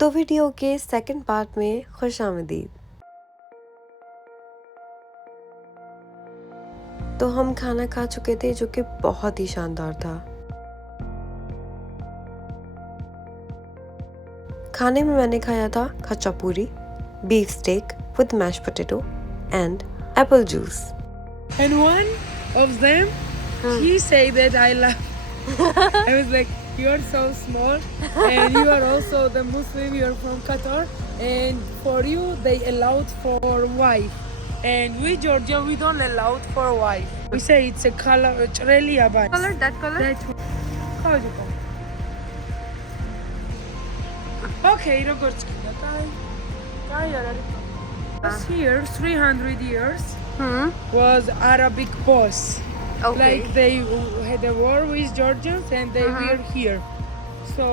तो वीडियो के second part में खुशामदीद। तो हम खाना खा चुके थे जो कि बहुत ही शानदार था। खाने में मैंने खाया था khachapuri, beef steak with mash potato and apple juice. And one of them, he said that I love. I was like, you're so small, and you are also the Muslim. You're from Qatar, and for you they allowed for wife, and we Georgia we don't allowed for wife. We say it's a color. It's really a bad Color, that color? How do you call? Okay, was here 300 years was Arabic boss. Okay. Like they had a war with Georgians and they were here. So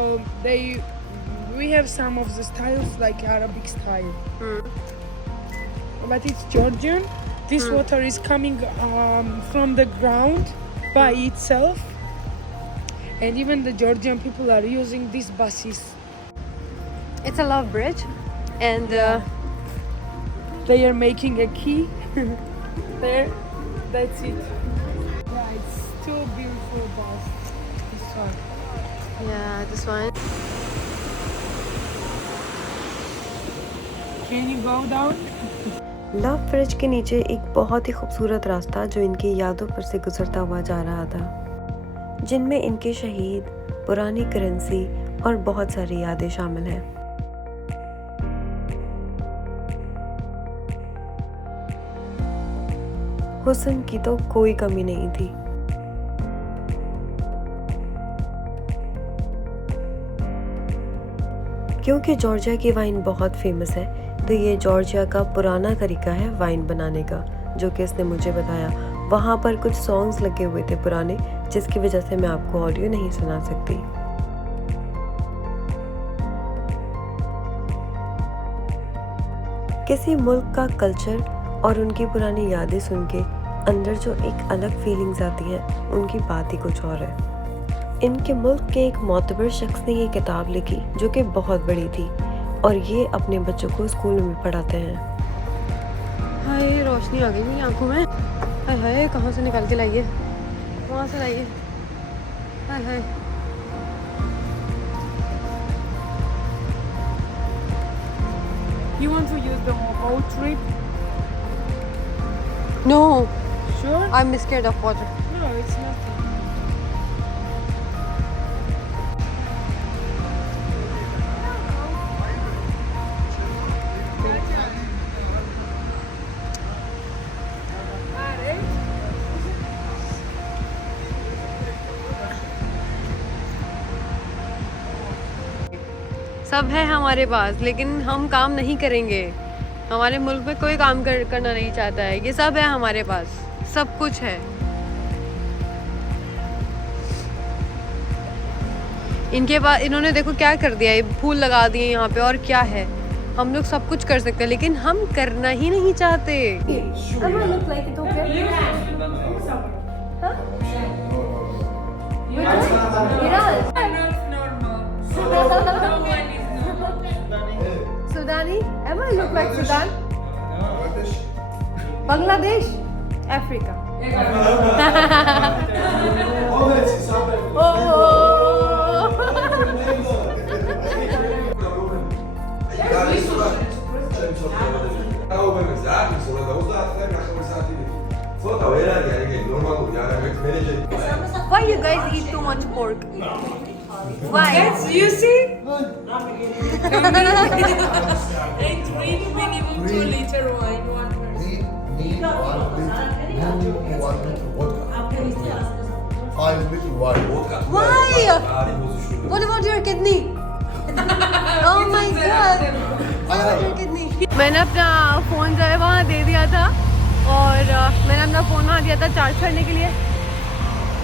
we have some of the styles like Arabic style. But it's Georgian. This water is coming from the ground by itself. And even the Georgian people are using these buses. It's a love bridge and They are making a key. There, that's it. Yeah, it's two beautiful bus. This one. yeah, this one. Can you go down? Love bridge के नीचे एक बहुत ही खूबसूरत रास्ता जो इनकी यादों पर से गुजरता हुआ जा रहा था, जिनमें इनके शहीद, पुरानी करेंसी और बहुत सारी यादें शामिल हैं। हुस्न की तो कोई कमी नहीं थी। क्योंकि जॉर्जिया की वाइन बहुत फेमस है, तो ये जॉर्जिया का पुराना तरीका है वाइन बनाने का, जो कि इसने मुझे बताया। वहाँ पर कुछ सॉन्ग्स लगे हुए थे पुराने, जिसकी वजह से मैं आपको ऑडियो नहीं सुना सकती। किसी मुल्क का कल्चर और उनकी पुरानी यादें सुन के अंदर जो एक अलग फीलिंग्स आती हैं, उनकी बात ही कुछ और है। इनके मुल्क के एक मोतबर शख्स ने ये किताब लिखी जो कि बहुत बड़ी थी, और ये अपने बच्चों को स्कूल में पढ़ाते हैं। हाय, रोशनी आ गई मेरी आंखों में। हाय हाय, कहाँ से निकाल के लाइए, वहाँ से लाइए। Hi hi, You want to use the boat trip? No, Sure. I am scared of water. No, it's nothing. सब है हमारे पास, लेकिन हम काम नहीं करेंगे। हमारे मुल्क में कोई काम करना नहीं चाहता है। ये सब है हमारे पास, सब कुछ है। इनके पास, इन्होंने देखो क्या कर दिया, ये फूल लगा दिए यहाँ पे, और क्या है। हम लोग सब कुछ कर सकते हैं, लेकिन हम करना ही नहीं चाहते। Sudani? Am I look like Sudan? Bangladesh? Africa? Why you guys eat too much pork? Why? You see? It's really minimum 2 liter wine. Need 1 liter vodka. 5 liter wine. Why? What about your kidney? Oh my god! What about your kidney? मैंने अपना phone जो है वहाँ दे दिया था, और मैंने अपना फ़ोन वहाँ दिया था चार्ज करने के लिए।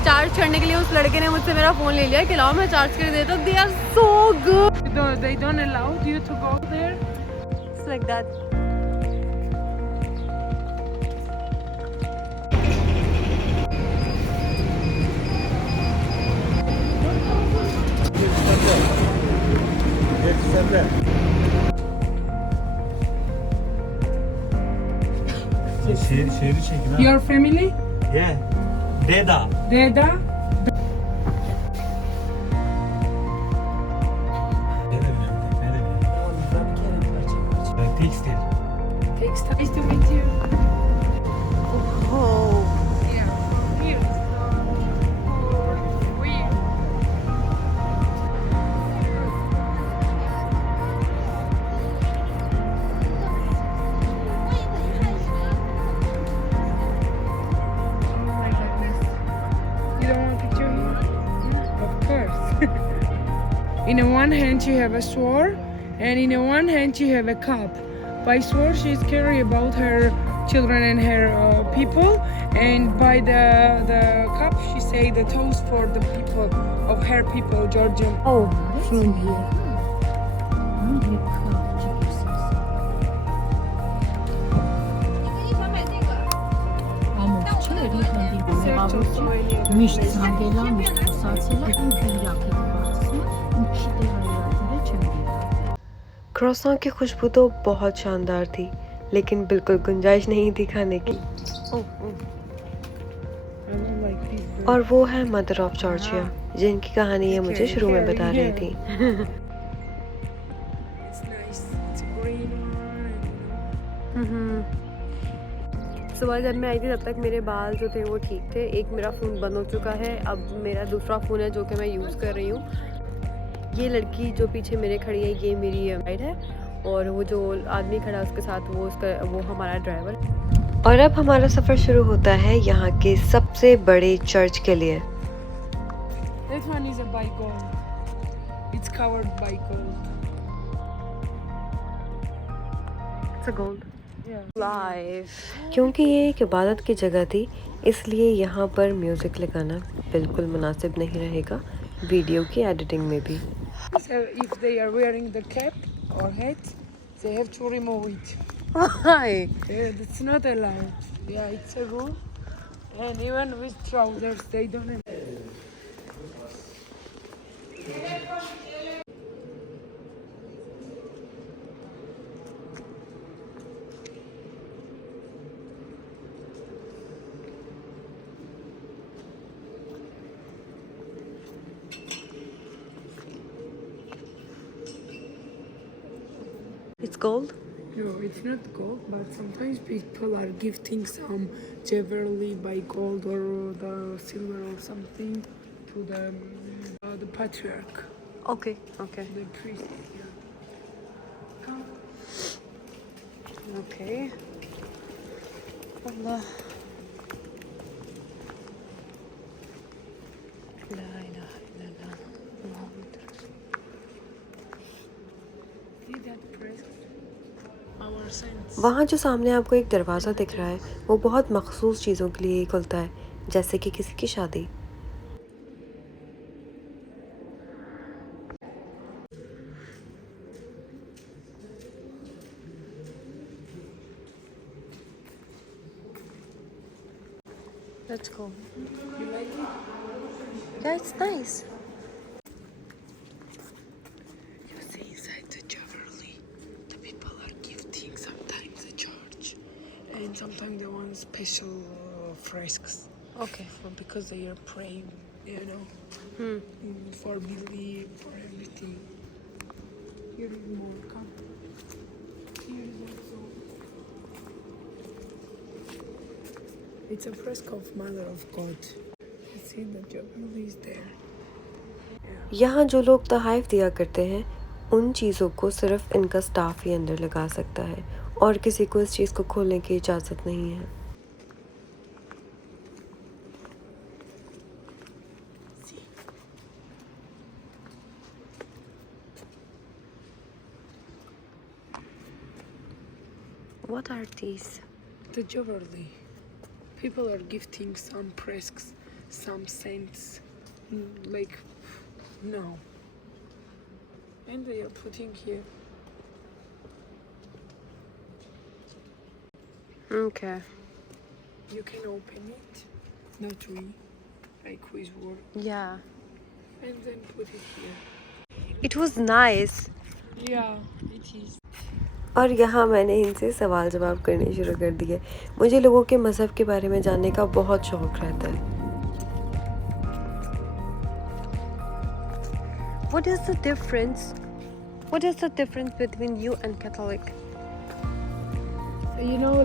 चार्ज करने के लिए उस लड़के ने मुझसे मेरा फ़ोन ले लिया कि लाओ मैं चार्ज कर देता हूँ। They are so good. They don't allow you to go there. It's like that. Sende. Şehri çekin ha. Your family? Yeah. Deda. Deda? Tekstil. Takes time. Nice to meet you. Oh, Yeah. Here is weird. You don't want a picture here? Of course. In the one hand you have a sword, and in the one hand you have a cup. By sword she's carry about her children and her people, and by the cup she say the toast for the people of her people, Georgian. oh, From here. Միշտ զանգելա, միշտ խոսացելա, ինքը իր ակետը բարձրացնում, ինքը դե հայրատները չեմ գիտա։ क्रॉसों की खुशबू तो बहुत शानदार थी, लेकिन बिल्कुल गुंजाइश नहीं थी खाने की। I don't like these. और वो है मदर ऑफ जॉर्जिया, जिनकी कहानी ये मुझे शुरू में बता रही थी। It's nice. It's a green one. सुबह जब मैं आई थी तब तक मेरे बाल जो थे वो ठीक थे। एक मेरा फ़ोन बंद हो चुका है, अब मेरा दूसरा फ़ोन है जो कि मैं यूज़ कर रही हूँ। ये लड़की जो पीछे मेरे खड़ी है ये मेरी गाइड है, और वो जो आदमी खड़ा है उसके साथ वो हमारा ड्राइवर। और अब हमारा सफ़र शुरू होता है यहाँ के सबसे बड़े चर्च के लिए। That one is a by gold. It's covered by gold. It's a gold. Yeah. Live. क्योंकि ये एक इबादत की जगह थी, इसलिए यहाँ पर म्यूज़िक लगाना बिल्कुल मुनासिब नहीं रहेगा वीडियो की एडिटिंग में भी। So if they are wearing the cap or hat, they have to remove it. Why? Yeah, that's not allowed. Yeah, it's a rule. And even with trousers, they don't have. It's gold? No, it's not gold, but sometimes people are gifting some jewelry by gold or the silver or something to the patriarch, Okay, okay. the priest. Yeah. Come. Okay. Allah. La ilaha illallah. Muhammad Rasul. See that priest? Our saints. वहाँ जो सामने आपको एक दरवाज़ा दिख रहा है वो बहुत मखसूस चीज़ों के लिए खुलता है, जैसे कि किसी की शादी। Let's go. You like it? Yeah, it's nice. You see inside the jewelry, the people are gifting sometimes the church, and sometimes they want special fresks. Okay. Because they are praying, you know, for belief, for everything. Here is more. Come. Here is also. It's a fresco of Mother of God. You see the jewelry is there. यहाँ जो लोग तोहफ़ दिया करते हैं उन चीज़ों को सिर्फ इनका स्टाफ ही अंदर लगा सकता है, और किसी को इस चीज़ को खोलने की इजाज़त नहीं है। What are these? The jewelry. People are gifting some fresks, some saints, like no. And they are putting here. Okay. You can open it, not we, like with work, Yeah. and then put it here. It was nice. Yeah, it is. और यहाँ मैंने इनसे सवाल जवाब करने शुरू कर दिए। मुझे लोगों के मज़हब के बारे में जानने का बहुत शौक रहता है। What is the difference? What is the difference between you and Catholic? You know,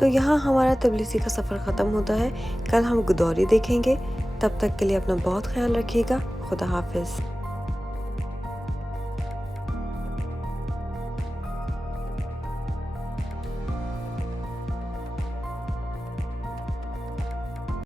तो यहाँ हमारा तबलीसी का सफ़र ख़त्म होता है। कल हम गुदौरी देखेंगे। तब तक के लिए अपना बहुत ख्याल रखिएगा। खुदा हाफिज़।